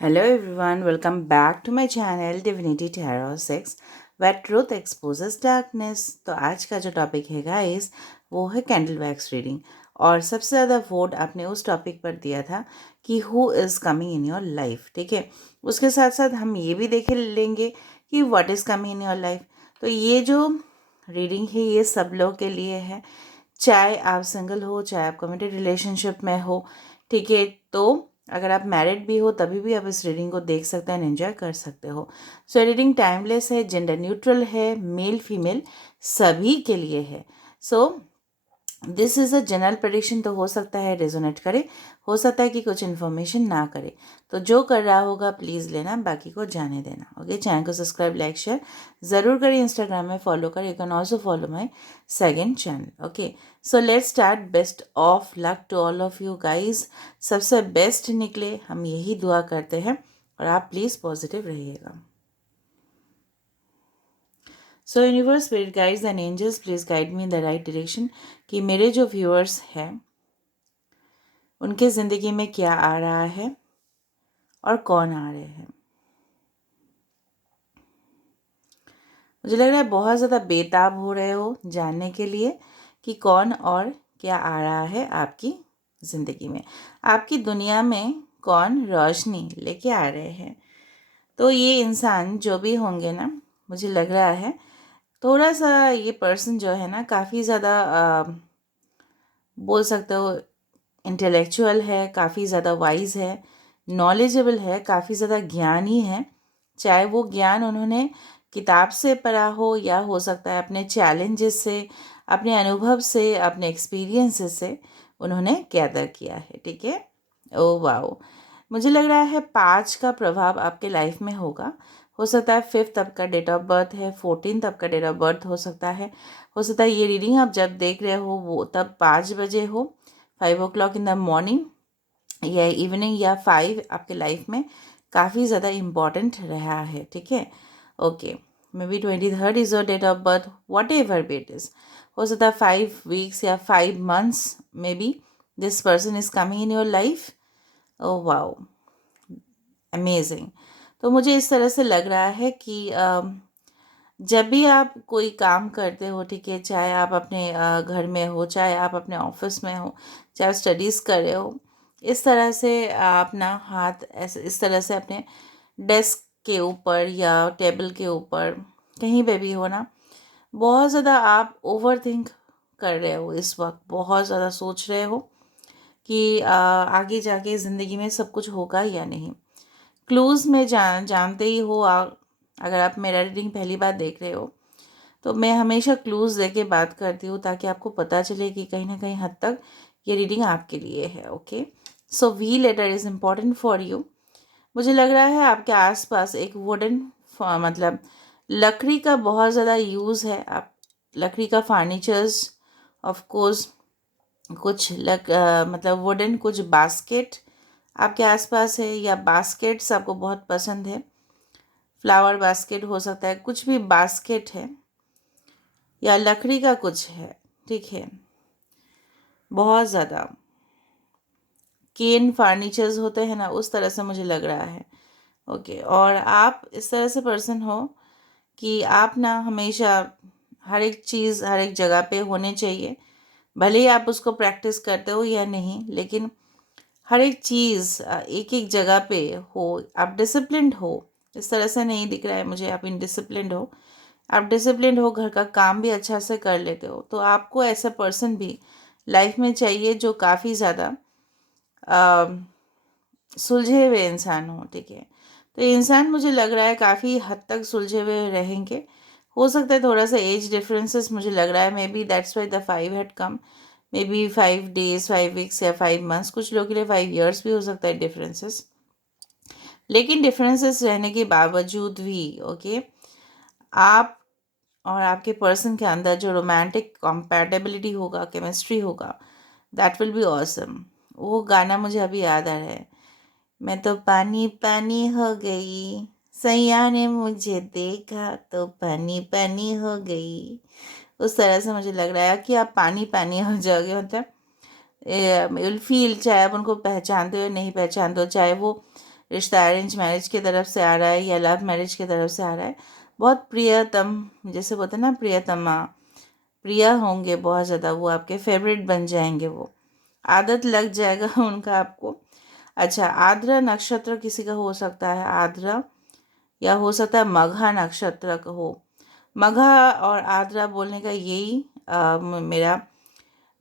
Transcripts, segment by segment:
Hello everyone, welcome back to my channel Divinity Tarot 6 where truth exposes darkness। तो आज का जो topic है गाइस वो है कैंडल वैक्स रीडिंग। और सबसे ज़्यादा वोट आपने उस टॉपिक पर दिया था कि who is coming in your life. ठीक है, उसके साथ साथ हम ये भी देख लेंगे कि what is coming in your life. तो ये जो रीडिंग है ये सब लोग के लिए है, चाहे आप सिंगल हो चाहे आप कमिटेड रिलेशनशिप में हो। ठीक है, तो अगर आप मैरिड भी हो तभी भी आप इस रीडिंग को देख सकते हैं, एंजॉय कर सकते हो। सो रीडिंग टाइमलेस है, जेंडर न्यूट्रल है, मेल फीमेल सभी के लिए है। So this is a general prediction, तो हो सकता है रेजोनेट करे, हो सकता है कि कुछ इन्फॉर्मेशन ना करे। तो जो कर रहा होगा प्लीज़ लेना, बाकी को जाने देना। ओके, चैनल को सब्सक्राइब लाइक शेयर ज़रूर करें, इंस्टाग्राम में फॉलो करें। You can also follow my second channel. Okay, so let's start. Best of luck to all of you guys, सबसे बेस्ट निकले, हम यही दुआ करते हैं। और आप प्लीज़ पॉजिटिव रहिएगा। So universe, spirit guides and angels, please guide me in the right direction कि मेरे जो व्यूअर्स हैं उनके ज़िंदगी में क्या आ रहा है और कौन आ रहे हैं। मुझे लग रहा है बहुत ज़्यादा बेताब हो रहे हो जानने के लिए कि कौन और क्या आ रहा है आपकी ज़िंदगी में, आपकी दुनिया में कौन रोशनी लेके आ रहे हैं। तो ये इंसान जो भी होंगे ना, मुझे लग रहा है थोड़ा सा ये पर्सन जो है ना काफ़ी ज़्यादा बोल सकते हो इंटेलेक्चुअल है, काफ़ी ज़्यादा वाइज है, नॉलेजेबल है, काफ़ी ज़्यादा ज्ञानी है। चाहे वो ज्ञान उन्होंने किताब से पढ़ा हो या हो सकता है अपने चैलेंजेस से, अपने अनुभव से, अपने एक्सपीरियंसेस से उन्होंने गैदर किया है। ठीक है, ओ वाओ, मुझे लग रहा है 5 का प्रभाव आपके लाइफ में होगा। हो सकता है 5th आपका डेट ऑफ बर्थ है, 14th आपका डेट ऑफ बर्थ हो सकता है ये रीडिंग आप जब देख रहे हो वो तब 5 बजे हो, 5 o'clock इन द मॉर्निंग या इवनिंग या 5 आपके लाइफ में काफ़ी ज़्यादा इम्पॉर्टेंट रहा है। ठीक है, okay, maybe 23rd is your date of birth, whatever be it is. हो सकता है 5 weeks या 5 months maybe this person is coming in your life. Oh wow, amazing. तो मुझे इस तरह से लग रहा है कि जब भी आप कोई काम करते हो, ठीक है, चाहे आप अपने घर में हो, चाहे आप अपने ऑफिस में हो, चाहे आप स्टडीज़ कर रहे हो, इस तरह से अपना हाथ ऐसे इस तरह से अपने डेस्क के ऊपर या टेबल के ऊपर कहीं पे भी हो ना, बहुत ज़्यादा आप ओवर थिंक कर रहे हो, इस वक्त बहुत ज़्यादा सोच रहे हो कि आगे जाके ज़िंदगी में सब कुछ होगा या नहीं। क्लूज़ में जानते ही हो अगर आप मेरा रीडिंग पहली बार देख रहे हो तो मैं हमेशा क्लूज़ दे के बात करती हूँ ताकि आपको पता चले कि कहीं ना कहीं हद तक ये रीडिंग आपके लिए है। Okay, so V letter is important for you. मुझे लग रहा है आपके आसपास एक वुडन मतलब लकड़ी का बहुत ज़्यादा यूज़ है। आप लकड़ी का फर्नीचर्स, ऑफ कोर्स, कुछ मतलब वुडन कुछ बास्केट आपके आसपास है या बास्केट्स आपको बहुत पसंद है। फ्लावर बास्केट हो सकता है, कुछ भी बास्केट है या लकड़ी का कुछ है। ठीक है, बहुत ज़्यादा केन फर्नीचर्स होते हैं ना, उस तरह से मुझे लग रहा है। ओके, और आप इस तरह से पर्सन हो कि आप ना हमेशा हर एक चीज़ हर एक जगह पे होने चाहिए, भले ही आप उसको प्रैक्टिस करते हो या नहीं, लेकिन हर एक चीज़ एक एक जगह पे हो। आप डिसिप्लिन्ड हो, इस तरह से नहीं दिख रहा है मुझे आप इनडिसिप्लिन्ड हो। आप डिसिप्लिन्ड हो, घर का काम भी अच्छा से कर लेते हो। तो आपको ऐसा पर्सन भी लाइफ में चाहिए जो काफ़ी ज़्यादा सुलझे हुए इंसान हो। ठीक है, तो ये इंसान मुझे लग रहा है काफ़ी हद तक सुलझे हुए रहेंगे। हो सकता है थोड़ा सा एज डिफरेंसेस मुझे लग रहा है, may be that's why the 5 had come, may be 5 days 5 weeks या 5 months, कुछ लोगों के लिए 5 years भी हो सकता है डिफरेंसेस। लेकिन डिफरेंसेस रहने के बावजूद भी ओके, आप और आपके पर्सन के अंदर जो रोमांटिक कंपैटिबिलिटी होगा, केमिस्ट्री होगा, दैट विल बी ऑसम। वो गाना मुझे अभी याद आ रहा है, मैं तो पानी पानी हो गई, सैया ने मुझे देखा तो पानी पानी हो गई। उस तरह से मुझे लग रहा है कि आप पानी पानी हो जाओगे। मतलब विल फील, चाहे आप उनको पहचानते हो नहीं पहचानते हो, चाहे वो रिश्ता अरेंज मैरिज की तरफ से आ रहा है या लव मैरिज की तरफ से आ रहा है, बहुत प्रियतम, जैसे बोलते हैं ना प्रियतमा, प्रिय होंगे बहुत ज़्यादा, वो आपके फेवरेट बन जाएंगे, वो आदत लग जाएगा उनका आपको। अच्छा, आर्द्रा नक्षत्र किसी का हो सकता है, आर्द्रा, या हो सकता है मघा नक्षत्र का हो। मघा और आर्द्रा बोलने का यही मेरा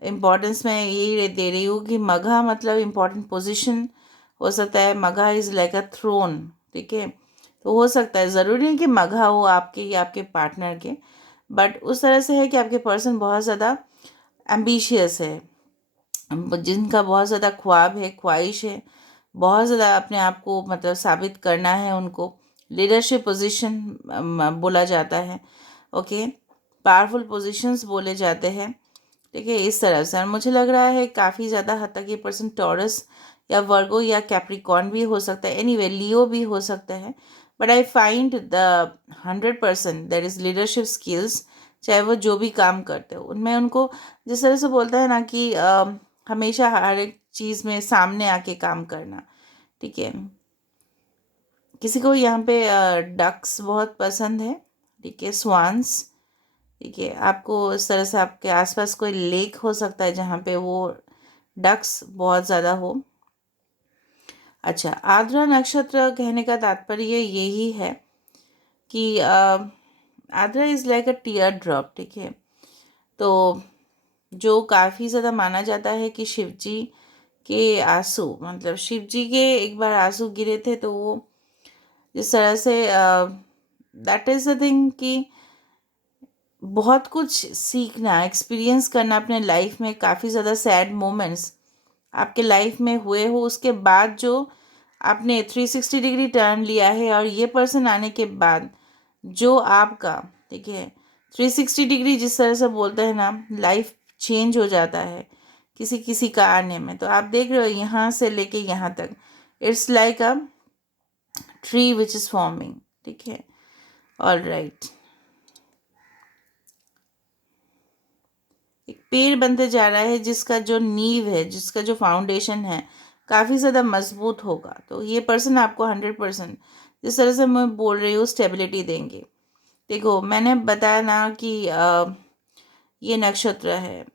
इम्पोर्टेंस मैं यही दे रही हूँ कि मघा मतलब इम्पोर्टेंट पोजीशन हो सकता है, मघा इज़ लाइक अ थ्रोन, ठीक है। तो हो सकता है, ज़रूरी नहीं कि मघा हो आपके या आपके पार्टनर के, बट उस तरह से है कि आपके पर्सन बहुत ज़्यादा एम्बिशियस है, जिनका बहुत ज़्यादा ख्वाब है, ख्वाहिश है, बहुत ज़्यादा अपने आप को मतलब साबित करना है उनको, लीडरशिप पोजीशन बोला जाता है, ओके, पावरफुल पोजीशंस बोले जाते हैं, ठीक है, इस तरह से। और मुझे लग रहा है काफ़ी ज़्यादा हद तक ये पर्सन टॉरस या वर्गो या कैप्रिकॉर्न भी हो सकता है, एनीवे लियो भी हो सकता है, but I find the 100% that is leadership skills, चाहे वो जो भी काम करते हो उनमें उनको, जिस तरह से बोलता है ना कि हमेशा हर एक चीज़ में सामने आके काम करना, ठीक है। किसी को यहाँ पे डक्स बहुत पसंद है, ठीक है, स्वान्स, ठीक है, आपको इस तरह से आपके आसपास कोई लेक हो सकता है जहाँ पे वो डक्स बहुत ज़्यादा हो। अच्छा, आर्द्रा नक्षत्र कहने का तात्पर्य यही है कि Ardra is like a tier drop, ठीक है। तो जो काफ़ी ज़्यादा माना जाता है कि शिव जी के आंसू, मतलब शिव जी के एक बार आंसू गिरे थे, तो वो जिस तरह say that is the thing कि बहुत कुछ सीखना, एक्सपीरियंस करना अपने लाइफ में, काफ़ी ज़्यादा सैड मोमेंट्स आपके लाइफ में हुए हो, उसके बाद जो आपने 360 डिग्री टर्न लिया है, और ये पर्सन आने के बाद जो आपका, ठीक है, 360 डिग्री जिस तरह से बोलते हैं ना, लाइफ चेंज हो जाता है किसी किसी का आने में। तो आप देख रहे हो यहाँ से लेके यहाँ तक, it's like a tree which is forming, ठीक है, ऑल राइट, एक पेड़ बनते जा रहा है जिसका जो नींव है, जिसका जो फाउंडेशन है, काफ़ी ज़्यादा मजबूत होगा। तो ये पर्सन आपको 100% जिस तरह से मैं बोल रही हूँ स्टेबिलिटी देंगे। देखो, मैंने बताया ना कि ये नक्षत्र है,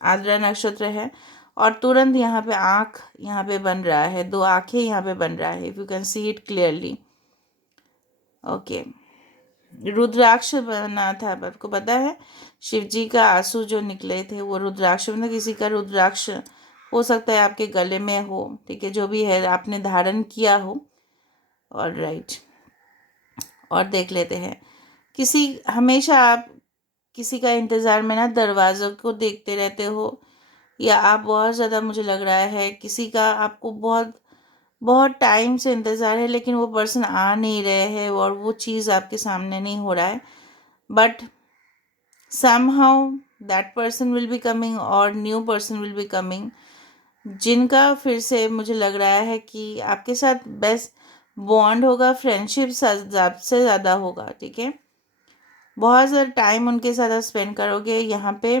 आर्द्रा नक्षत्र है, और तुरंत यहाँ पे आँख यहाँ पे बन रहा है, दो आँखें यहाँ पे बन रहा है, if you can see it clearly, okay. Rudraksha बना था, आपको पता है शिव जी का आंसू जो निकले थे वो रुद्राक्ष, मतलब किसी का रुद्राक्ष हो सकता है आपके गले में हो, ठीक है, जो भी है आपने धारण किया हो, और राइट। और देख लेते हैं, किसी, हमेशा आप किसी का इंतज़ार में ना दरवाज़ों को देखते रहते हो, या आप बहुत ज़्यादा, मुझे लग रहा है किसी का आपको बहुत बहुत टाइम से इंतज़ार है, लेकिन वो पर्सन आ नहीं रहे हैं और वो चीज़ आपके सामने नहीं हो रहा है, but somehow that person will be coming और new person will be coming, जिनका फिर से मुझे लग रहा है कि आपके साथ बेस्ट बॉन्ड होगा, फ्रेंडशिप से ज़्यादा होगा, ठीक है, बहुत ज़्यादा टाइम उनके साथ आप स्पेंड करोगे यहाँ पे।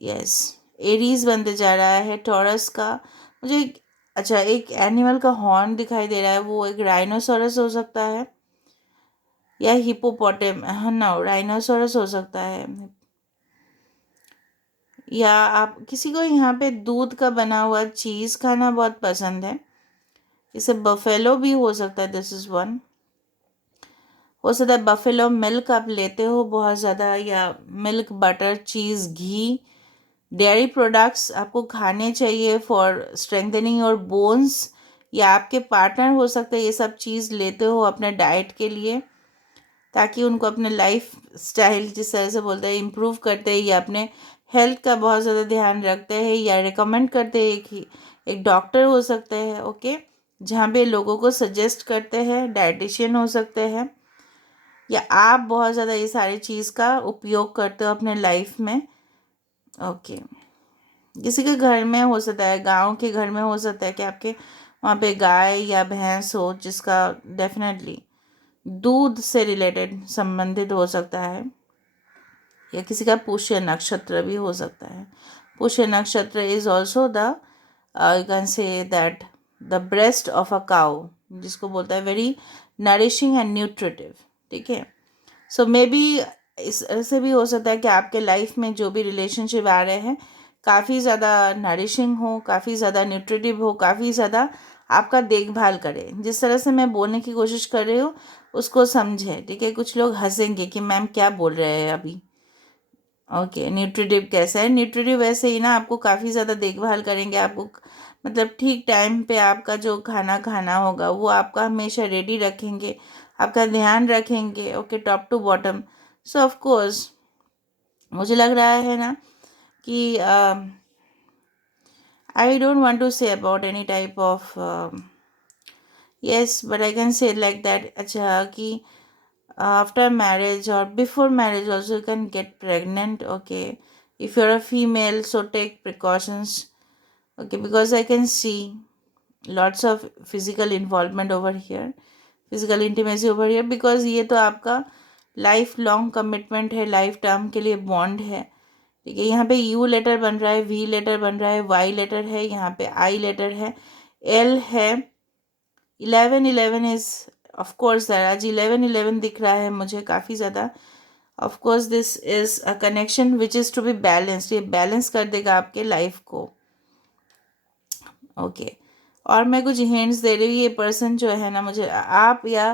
यस, एरीज बनते जा रहा है, टॉरस का मुझे अच्छा, एक एनिमल का हॉर्न दिखाई दे रहा है, वो एक राइनोसोरस हो सकता है या हिपोपोटेम, हाँ ना, राइनोसोरस हो सकता है, या आप किसी को यहाँ पे दूध का बना हुआ चीज़ खाना बहुत पसंद है, इसे बफेलो भी हो सकता है, दिस इज़ वन, हो सकता है बफेलो मिल्क आप लेते हो बहुत ज़्यादा, या मिल्क, बटर, चीज़, घी, डेयरी प्रोडक्ट्स आपको खाने चाहिए फॉर स्ट्रेंथनिंग योर बोन्स, या आपके पार्टनर हो सकता है ये सब चीज़ लेते हो अपने डाइट के लिए, ताकि उनको अपने लाइफ स्टाइल जिस तरह से बोलते हैं इम्प्रूव करते हैं, या अपने हेल्थ का बहुत ज़्यादा ध्यान रखते हैं, या रिकमेंड करते हैं, एक डॉक्टर हो सकते हैं, ओके, जहाँ पे लोगों को सजेस्ट करते हैं, डाइटिशियन हो सकते हैं, या आप बहुत ज़्यादा ये सारी चीज़ का उपयोग करते हो अपने लाइफ में, ओके। किसी के घर में हो सकता है, गांव के घर में हो सकता है कि आपके वहाँ पे गाय या भैंस हो, जिसका डेफिनेटली दूध से रिलेटेड संबंधित हो सकता है, या किसी का पुष्य नक्षत्र भी हो सकता है। पुष्य नक्षत्र is also the you can say that the breast of a cow, जिसको बोलता है वेरी नरिशिंग एंड न्यूट्रिटिव, ठीक है। सो मे बी इस ऐसे भी हो सकता है कि आपके लाइफ में जो भी रिलेशनशिप आ रहे हैं काफ़ी ज़्यादा नरिशिंग हो, काफ़ी ज़्यादा न्यूट्रिटिव हो, काफ़ी ज़्यादा आपका देखभाल करें। जिस तरह से मैं बोलने की कोशिश कर रही हूँ उसको समझें, ठीक है। कुछ लोग हंसेंगे कि मैम क्या बोल रहे हैं अभी। ओके, न्यूट्रिटिव कैसा है? न्यूट्रिटिव वैसे ही ना, आपको काफ़ी ज़्यादा देखभाल करेंगे, आपको मतलब ठीक टाइम पे आपका जो खाना खाना होगा वो आपका हमेशा रेडी रखेंगे, आपका ध्यान रखेंगे, okay, top to bottom. So of course मुझे लग रहा है ना कि I don't want to say about any type of yes, but I can say like that, अच्छा कि after marriage or before marriage also you can get pregnant, okay, if you're a female, so take precautions, okay, because I can see lots of physical involvement over here, physical intimacy over here, because ये तो आपका life long commitment है, life term के लिए bond है, ठीक है। यहाँ पे यू लेटर बन रहा है, वी लेटर बन रहा है, वाई लेटर है, यहाँ पे आई लेटर है, एल है, 11 इज ऑफ कोर्स दैट, आज 11 दिख रहा है मुझे काफ़ी ज़्यादा। Of course this is a connection which is to be balanced, ये बैलेंस कर देगा आपके लाइफ को, ओके। और मैं कुछ हिंट्स दे रही हूँ, ये पर्सन जो है ना, मुझे आप या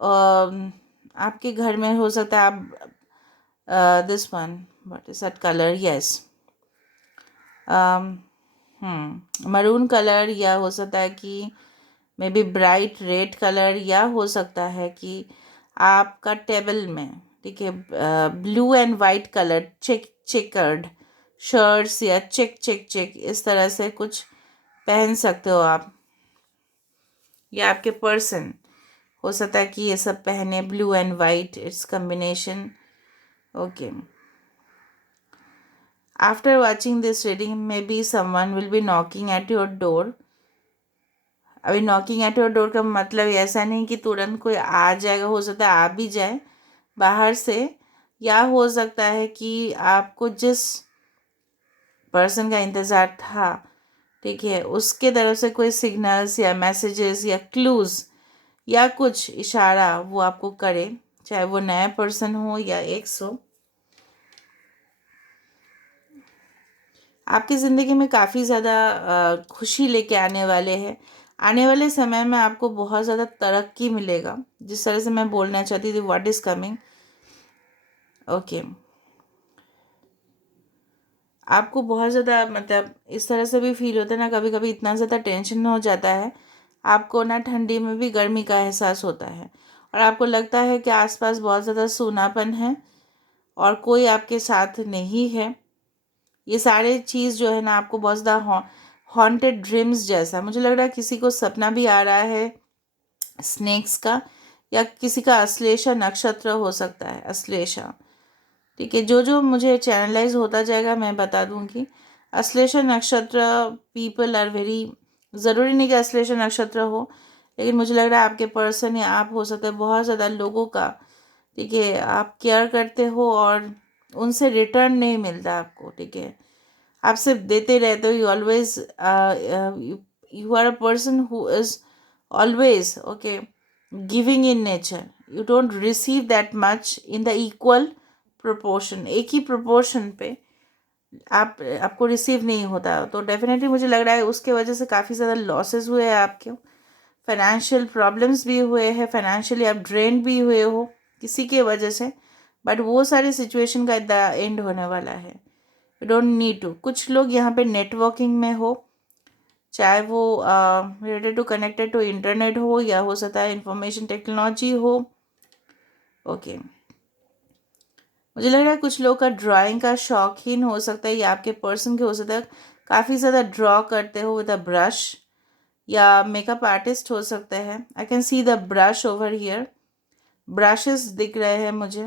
आपके घर में हो सकता है, आप this one, what is that colour, yes, maroon colour, या हो सकता है कि may be bright red colour, या हो सकता है कि आपका टेबल में, ठीक है, blue and white colour checkered shirts या चेक चेक चेक इस तरह से कुछ पहन सकते हो आप, या आपके पर्सन हो सकता है कि ये सब पहने, blue and white, it's combination, okay. After watching this reading may be someone will be knocking at your door. अभी नॉकिंग एट योर डोर का मतलब ऐसा नहीं कि तुरंत कोई आ जाएगा, हो सकता है आ भी जाए बाहर से, या हो सकता है कि आपको जिस पर्सन का इंतज़ार था, ठीक है, उसके तरफ से कोई सिग्नल्स या मैसेजेस या क्लूज़ या कुछ इशारा वो आपको करे, चाहे वो नया पर्सन हो या एक्स हो। आपकी ज़िंदगी में काफ़ी ज़्यादा खुशी लेके आने वाले हैं। आने वाले समय में आपको बहुत ज़्यादा तरक्की मिलेगा, जिस तरह से मैं बोलना चाहती थी, व्हाट इज़ कमिंग, ओके। आपको बहुत ज़्यादा मतलब इस तरह से भी फील होता है ना, कभी कभी इतना ज़्यादा टेंशन हो जाता है आपको ना, ठंडी में भी गर्मी का एहसास होता है, और आपको लगता है कि आसपास बहुत ज़्यादा सूनापन है और कोई आपके साथ नहीं है। ये सारे चीज़ जो है ना, आपको बहुत ज़्यादा हॉन्टेड ड्रीम्स जैसा मुझे लग रहा है, किसी को सपना भी आ रहा है स्नेक्स का, या किसी का अश्लेषा नक्षत्र हो सकता है, अश्लेषा, ठीक है। जो जो मुझे चैनलाइज होता जाएगा मैं बता दूंगी। अश्लेषा नक्षत्र पीपल आर वेरी, ज़रूरी नहीं कि अश्लेषा नक्षत्र हो, लेकिन मुझे लग रहा है आपके पर्सन या आप हो सकते हैं बहुत ज़्यादा लोगों का, ठीक है, आप केयर करते हो और उनसे रिटर्न नहीं मिलता आपको, ठीक है, आप सिर्फ देते रहते हो। You always, you are a person who is always, okay, giving in nature, you don't receive that much in the equal proportion, एक ही प्रोपोर्शन पे आपको रिसीव नहीं होता, तो डेफिनेटली मुझे लग रहा है उसके वजह से काफ़ी ज़्यादा लॉसेस हुए हैं आपके, फाइनेंशियल प्रॉब्लम्स भी हुए हैं, फाइनेंशियली आप ड्रेन भी हुए हो किसी के वजह से, बट वो सारी सिचुएशन का द एंड होने वाला है, यू डोंट नीड टू। कुछ लोग यहाँ पे नेटवर्किंग में हो, चाहे वो related to connected to internet हो, या हो सकता है इंफॉर्मेशन टेक्नोलॉजी हो, ओके। मुझे लग रहा है कुछ लोग का ड्राइंग का शौकीन हो सकता है, या आपके पर्सन के हो सकता है काफ़ी ज़्यादा ड्रॉ करते हो विद अ ब्रश, या मेकअप आर्टिस्ट हो सकते हैं। I can see the brush over here, brushes दिख रहे हैं मुझे,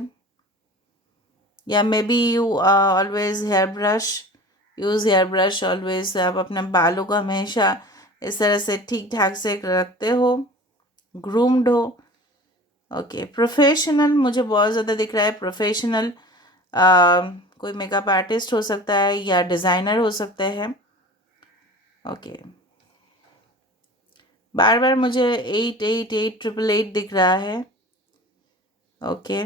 या maybe you always hair brush, use hair brush always, आप अपने बालों को हमेशा इस तरह से ठीक ठाक से रखते हो, ग्रूम्ड हो, ओके। प्रोफेशनल मुझे बहुत ज़्यादा दिख रहा है, प्रोफेशनल कोई मेकअप आर्टिस्ट हो सकता है या डिज़ाइनर हो सकते हैं, ओके। बार बार मुझे 888888 दिख रहा है। Okay,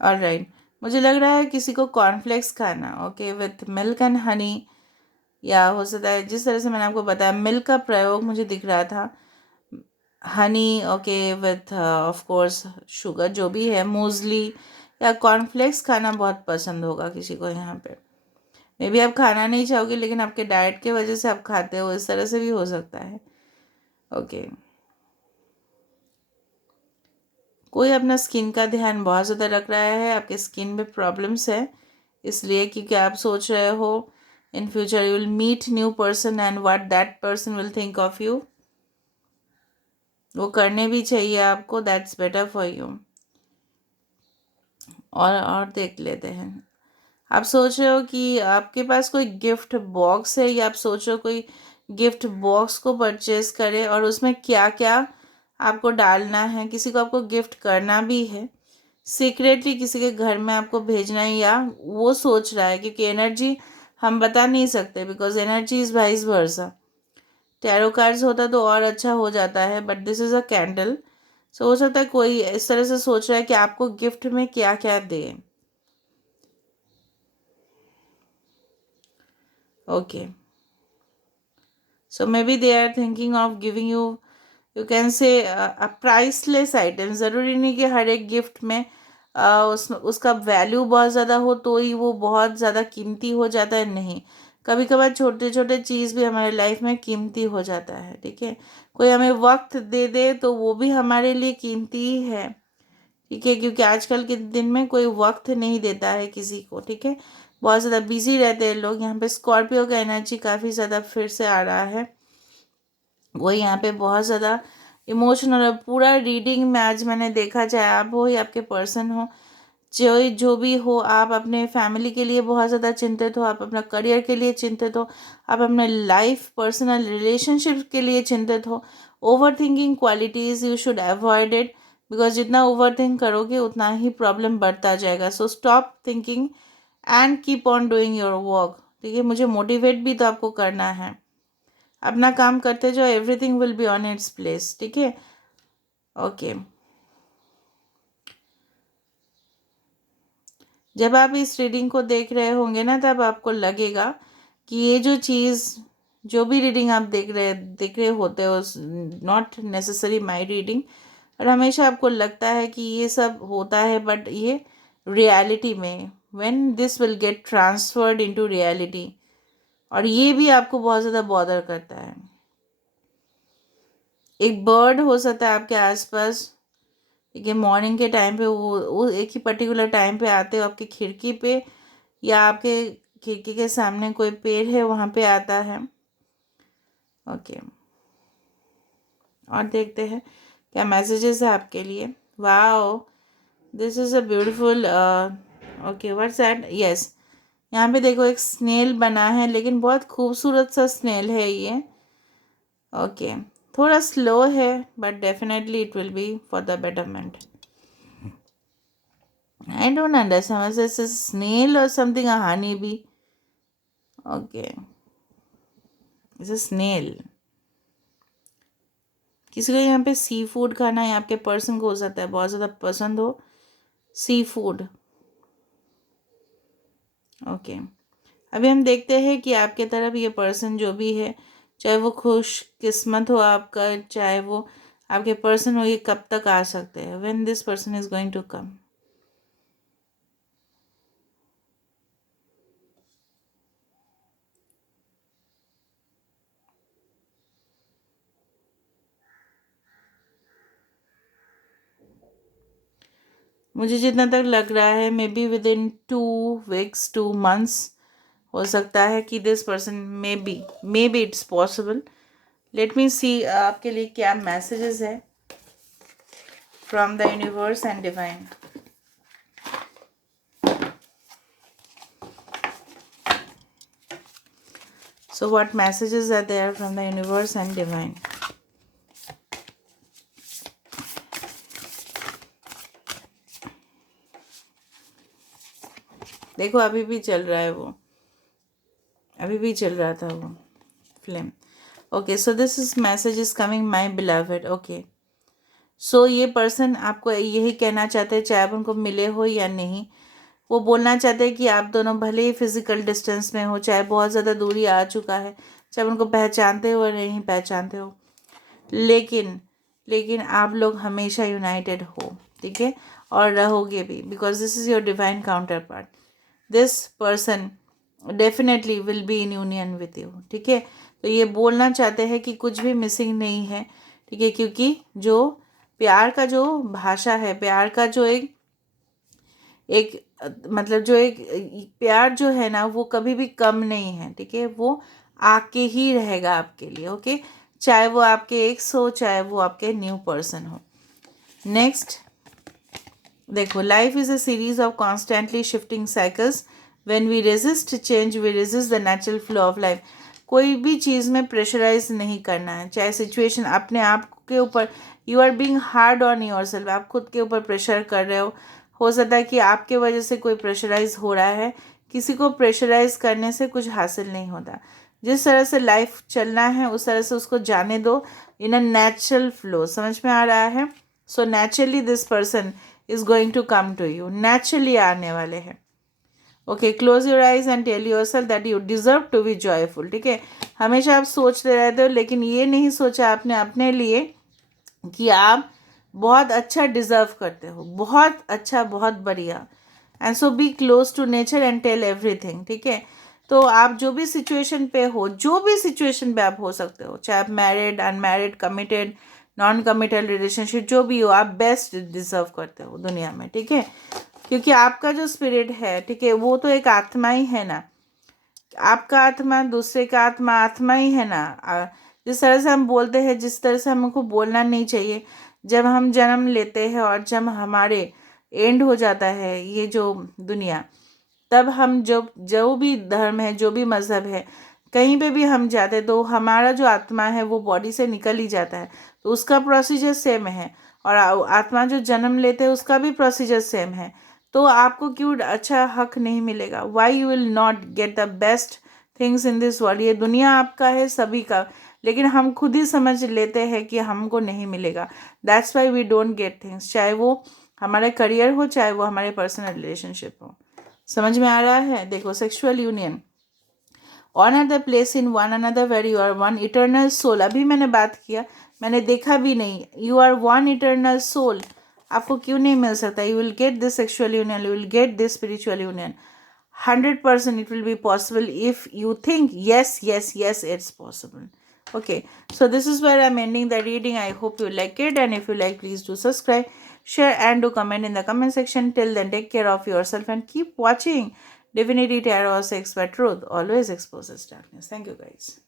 alright. मुझे लग रहा है किसी को कॉर्नफ्लेक्स खाना, okay, with milk and honey, या हो सकता है जिस तरह से मैंने आपको बताया मिल्क का प्रयोग मुझे दिख रहा था, Honey, okay, width of course sugar, जो भी है, मूसली या कॉर्नफ्लेक्स खाना बहुत पसंद होगा किसी को यहाँ पे। मे बी आप खाना नहीं चाहोगे लेकिन आपके डाइट के वजह से आप खाते हो, इस तरह से भी हो सकता है। ओके, कोई अपना स्किन का ध्यान बहुत ज़्यादा रख रहा है, आपके स्किन में प्रॉब्लम्स है इसलिए, क्योंकि आप सोच रहे हो in future you will meet new person and what that person will think of you. वो करने भी चाहिए आपको, दैट्स बेटर फॉर यू। और देख लेते हैं, आप सोच रहे हो कि आपके पास कोई गिफ्ट बॉक्स है, या आप सोच रहे हो कोई गिफ्ट बॉक्स को परचेज करे और उसमें क्या क्या आपको डालना है, किसी को आपको गिफ्ट करना भी है, सीक्रेटली किसी के घर में आपको भेजना है, या वो सोच रहा है, क्योंकि एनर्जी हम बता नहीं सकते, because energy is vice versa. Tarot cards होता तो और अच्छा हो जाता है, but this is a candle. So हो सकता है कोई इस तरह से सोच रहा है कि आपको गिफ्ट में क्या क्या दे। Okay, so maybe they are thinking of giving you can say a priceless item। ज़रूरी नहीं कि हर एक गिफ्ट में उसका वैल्यू बहुत ज़्यादा हो तो ही वो बहुत ज़्यादा कीमती हो जाता है, नहीं। कभी कभार छोटे छोटे चीज़ भी हमारे लाइफ में कीमती हो जाता है, ठीक है। कोई हमें वक्त दे दे तो वो भी हमारे लिए कीमती ही है, ठीक है, क्योंकि आजकल के दिन में कोई वक्त नहीं देता है किसी को, ठीक है। बहुत ज़्यादा बिजी रहते हैं लोग। यहाँ पे स्कॉर्पियो का एनर्जी काफ़ी ज़्यादा फिर से आ रहा है। वो यहाँ पे बहुत ज़्यादा इमोशनल है। पूरा रीडिंग में आज मैंने देखा, चाहे आप हो या आपके पर्सन हो, जो भी हो, आप अपने फैमिली के लिए बहुत ज़्यादा चिंतित हो, आप अपना करियर के लिए चिंतित हो, आप अपने लाइफ पर्सनल रिलेशनशिप के लिए चिंतित हो। Over thinking qualities you should avoid it, because जितना ओवर थिंक करोगे उतना ही प्रॉब्लम बढ़ता जाएगा। So stop thinking and keep on doing your work, ठीक है। मुझे मोटिवेट भी तो आपको करना है, अपना काम करते जाओ, everything will be on its place, ठीक है। ओके, जब आप इस रीडिंग को देख रहे होंगे ना, तब आपको लगेगा कि ये जो चीज़, जो भी रीडिंग आप देख रहे होते हो, नॉट नेसेसरी माई रीडिंग, और हमेशा आपको लगता है कि ये सब होता है, बट ये रियलिटी में when this will get transferred into reality, और ये भी आपको बहुत ज़्यादा बॉदर करता है। एक बर्ड हो सकता है आपके आसपास, ठीक है, मॉर्निंग के टाइम पे वो एक ही पर्टिकुलर टाइम पे आते हो आपकी खिड़की पे, या आपके खिड़की के सामने कोई पेड़ है वहाँ पे आता है। ओके, और देखते हैं क्या मैसेजेस है आपके लिए। Wow, this is a beautiful, okay, what's that, yes. यहाँ पे देखो एक स्नेल बना है, लेकिन बहुत खूबसूरत सा स्नेल है ये। ओके, थोड़ा स्लो है, but definitely it will be for the betterment. I don't understand. Was this a snail or something? A honeybee? Okay. It's a snail. किसी को यहाँ पे सी फूड खाना है, आपके पर्सन को हो सकता है बहुत ज़्यादा पसंद हो सी फूड। ओके, अभी हम देखते हैं कि आपके तरफ ये पर्सन जो भी है, चाहे वो खुश किस्मत हो आपका, चाहे वो आपके पर्सन हो, ये कब तक आ सकते हैं। When this person is going to come. मुझे जितना तक लग रहा है, maybe within 2 weeks 2 months हो सकता है कि this person maybe it's possible. Let me see आपके लिए क्या मैसेजेस है from the universe and divine. So what messages are there from the universe and divine. देखो, अभी भी चल रहा है वो, अभी भी चल रहा था वो flame. Okay, so this is message is coming my beloved. Okay, so ये पर्सन आपको यही कहना चाहते हैं, चाहे आप उनको मिले हो या नहीं। वो बोलना चाहते हैं कि आप दोनों भले ही फिजिकल डिस्टेंस में हो, चाहे बहुत ज़्यादा दूरी आ चुका है, चाहे उनको पहचानते हो या नहीं पहचानते हो, लेकिन लेकिन आप लोग हमेशा यूनाइटेड हो, ठीक है, और रहोगे भी, because this is your divine counter part. This person definitely will be in union with you, ठीक है। तो ये बोलना चाहते हैं कि कुछ भी मिसिंग नहीं है, ठीक है, क्योंकि जो प्यार का जो भाषा है, प्यार का जो एक एक मतलब जो एक प्यार जो है ना, वो कभी भी कम नहीं है, ठीक है, वो आके ही रहेगा आपके लिए। ओके, चाहे वो आपके एक्स हो, चाहे वो आपके न्यू पर्सन हो। नेक्स्ट देखो, life is a series of constantly shifting cycles. When we resist change we resist the natural flow of life. कोई भी चीज़ में प्रेशराइज नहीं करना है, चाहे सिचुएशन अपने आप के ऊपर, you are being hard on yourself, आप खुद के ऊपर प्रेशर कर रहे हो सकता है कि आपके वजह से कोई प्रेशराइज हो रहा है। किसी को प्रेशराइज करने से कुछ हासिल नहीं होता। जिस तरह से लाइफ चलना है उस तरह से उसको जाने दो, इन अ नेचुरल फ्लो। समझ में आ रहा है? So naturally this person is going to come to you, naturally आने वाले हैं। Okay, close your eyes and tell yourself that you deserve to be joyful, ठीक है। हमेशा आप सोचते रहते हो, लेकिन ये नहीं सोचा आपने अपने लिए कि आप बहुत अच्छा डिजर्व करते हो, बहुत अच्छा, बहुत बढ़िया। And so be close to nature and tell everything, ठीक है। तो आप जो भी सिचुएशन पे हो, जो भी सिचुएशन पे आप हो सकते हो, चाहे आप married, unmarried, committed, non committed relationship, जो भी हो, आप बेस्ट डिजर्व करते हो दुनिया में, ठीक है। क्योंकि आपका जो स्पिरिट है, ठीक है, वो तो एक आत्मा ही है ना। आपका आत्मा, दूसरे का आत्मा, आत्मा ही है ना। जिस तरह से हम बोलते हैं, जिस तरह से हमको बोलना नहीं चाहिए, जब हम जन्म लेते हैं और जब हमारे एंड हो जाता है ये जो दुनिया, तब हम जो जो भी धर्म है, जो भी मज़हब है, कहीं पे भी हम जाते तो हमारा जो आत्मा है वो बॉडी से निकल ही जाता है, तो उसका प्रोसीजर सेम है। और आत्मा जो जन्म लेते हैं उसका भी प्रोसीजर सेम है। तो आपको क्यों अच्छा हक नहीं मिलेगा? Why you will not get the best things in this world? ये दुनिया आपका है, सभी का, लेकिन हम खुद ही समझ लेते हैं कि हमको नहीं मिलेगा। That's why we don't get things, चाहे वो हमारा करियर हो, चाहे वो हमारे पर्सनल रिलेशनशिप हो। समझ में आ रहा है? देखो, sexual union, honour the place in one another where you are one eternal soul. अभी मैंने बात किया, मैंने देखा भी नहीं, you are one eternal soul. आपको क्यों नहीं मिल सकता? You will get this sexual union, you will get this spiritual union. 100% it will be possible if you think yes, yes, yes, it's possible. Okay, so this is where I'm ending the reading. I hope you like it, and if you like, please do subscribe, share, and do comment in the comment section. Till then, take care of yourself and keep watching Divinity Tarot, Sex by Truth always exposes darkness. Thank you, guys.